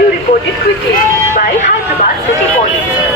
you reported quickly by Hyderabad City Police.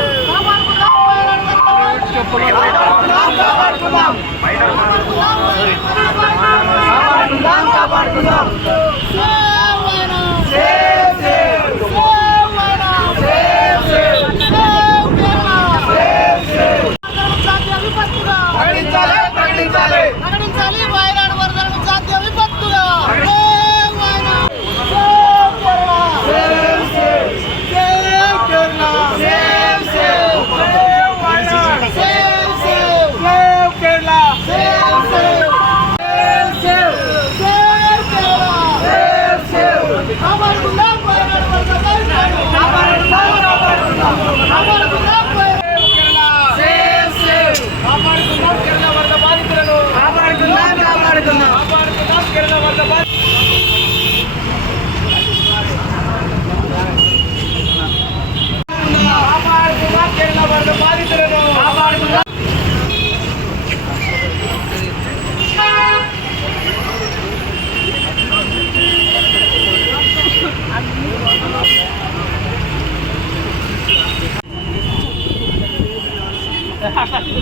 laughing.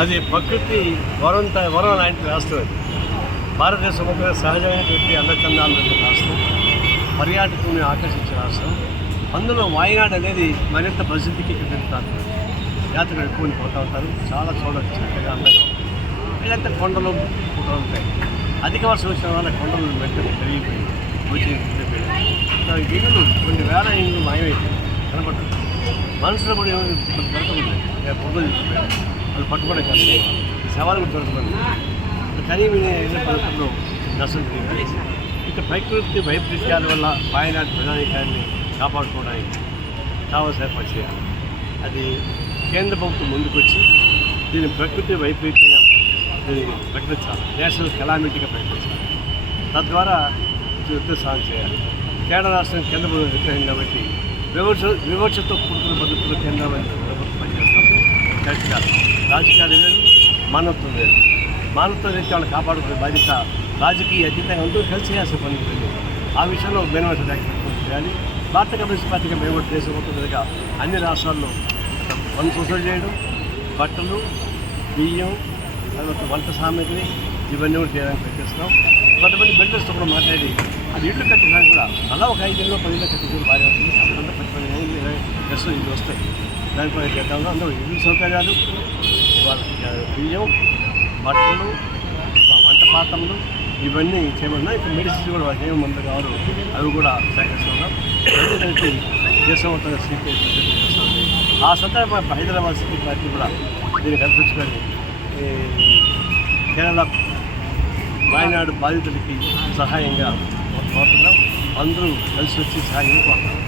అది ప్రకృతి వరం వరం లాంటి రాష్ట్రం అది భారతదేశం ఒక సహజమైనటువంటి అన్నచందాలు రాష్ట్రం. పర్యాటకులను ఆకర్షించే రాష్ట్రం. అందులో వాయనాడ్ అనేది మరింత ప్రసిద్ధికి చెందుతారు యాత్రికులు ఎక్కువ పోతూ ఉంటారు. చాలా చూడవచ్చు చక్కగా అందంగా లేదంటే కొండలు కూడా ఉంటాయి. అధిక వర్షం వచ్చిన వల్ల కొండలు వెంటనే పెరిగిపోయి వచ్చి ఇళ్ళు కొన్ని వేల ఇళ్ళు మాయమైపోయి కనపడ్డారు మనుషులు కూడా ఏమి దొరకదు. పొగలు వాళ్ళు పట్టుకోవడం కష్టం సవాలు కూడా దొరకదు కానీ వెళ్ళిన పథకంలో నష్టం జరిగింది ఇక ప్రకృతి వైపరీత్యాల వల్ల వాయనాడు ప్రజానికాన్ని కాపాడుకోవడానికి కావాల్సిన ఏర్పాటు చేయాలి. అది కేంద్ర ప్రభుత్వం ముందుకొచ్చి దీన్ని ప్రకృతి వైపరీత్యంగా దీన్ని ప్రకటించాలి. నేషనల్ కెలామిటీగా ప్రకటించాలి. తద్వారా యుద్ధ సాయం చేయాలి. కేరళ రాష్ట్రం కేంద్ర ప్రభుత్వం విగ్రహం కాబట్టి వివక్ష వివక్షతో కూడుకున్న పద్ధతిలో కేంద్రమైన ప్రభుత్వం పనిచేస్తాం కరెక్ట్ కాదు రాజకీయాలు వేరు మానవత్వం వేరు. మానవత్వం రీతి వాళ్ళు కాపాడుకునే బాధ్యత రాజకీయ అతీతంగా ఉంటూ కలిసి చేయాల్సిన పని ఉంటుంది ఆ విషయంలో బెనిఫిట్ డాక్యుమెంట్ చేయాలి. భారత కమ్యూనిస్ట్ పార్టీగా మేము దేశం దేశవ్యాప్తంగా అన్ని రాష్ట్రాల్లో వన్ సూసైడ్ చేయడం బట్టలు బియ్యం తర్వాత వంట సామాగ్రి ఇవన్నీ కూడా చేయడానికి ప్రయత్నిస్తున్నాం. కొంతమంది బిల్డర్స్తో కూడా మాట్లాడి అది ఇళ్ళు కట్టడానికి కూడా అలా ఒక ఐదు ఇళ్ళు పది ఇళ్ళు కట్టించుకుని బాగా ఉంటుంది అంతా పది పది ఇళ్ళు సో ఇది వస్తాయి దానిపై చేద్దాం అందరూ ఇల్లు సౌకర్యాలు వాళ్ళకి బియ్యం బట్టలు వంట పాత్రలు ఇవన్నీ చేయమన్నా ఇప్పుడు మెడిసిన్స్ కూడా వాళ్ళకి ఏమి మందులు కావాలో అవి కూడా సేకరిస్తున్నాం దేశవంతంగా స్వీకరించి చేస్తుంది ఆ సందర్భంగా హైదరాబాద్ సిటీ పార్టీ కూడా దీన్ని కల్పించుకొని కేరళ వాయనాడు బాధితులకి సహాయంగా కోరుతున్నాం. అందరూ కలిసి వచ్చి సహాయం కోరుతున్నాం.